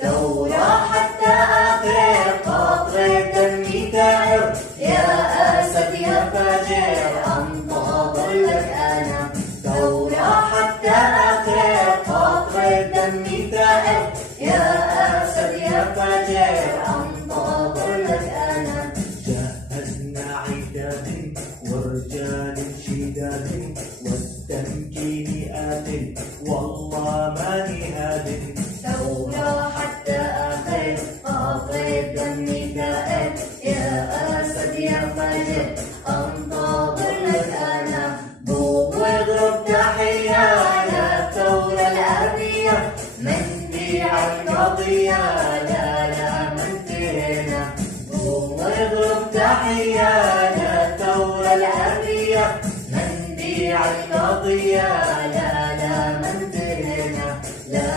ثورة حتى آخر قطرة دمي تعر، يا أسد يا فاجر أنتظر لك أنا. ثورة حتى آخر قطرة دمي تعر، يا أسد يا فاجر أنتظر لك أنا. جهزنا عتاد ورجال شداد والتمكين آت، والله ماني هاد. ثورة حتى آخر قطرة دمي تائب، يا أسد يا فاجر أنتظر لك أنا. بوق واضرب تحية للثورة الأبية، من بيع القضية لا لا ما انتهينا. بوق واضرب تحية للثورة الأبية، من بيع القضية لا لا ما انتهينا. لا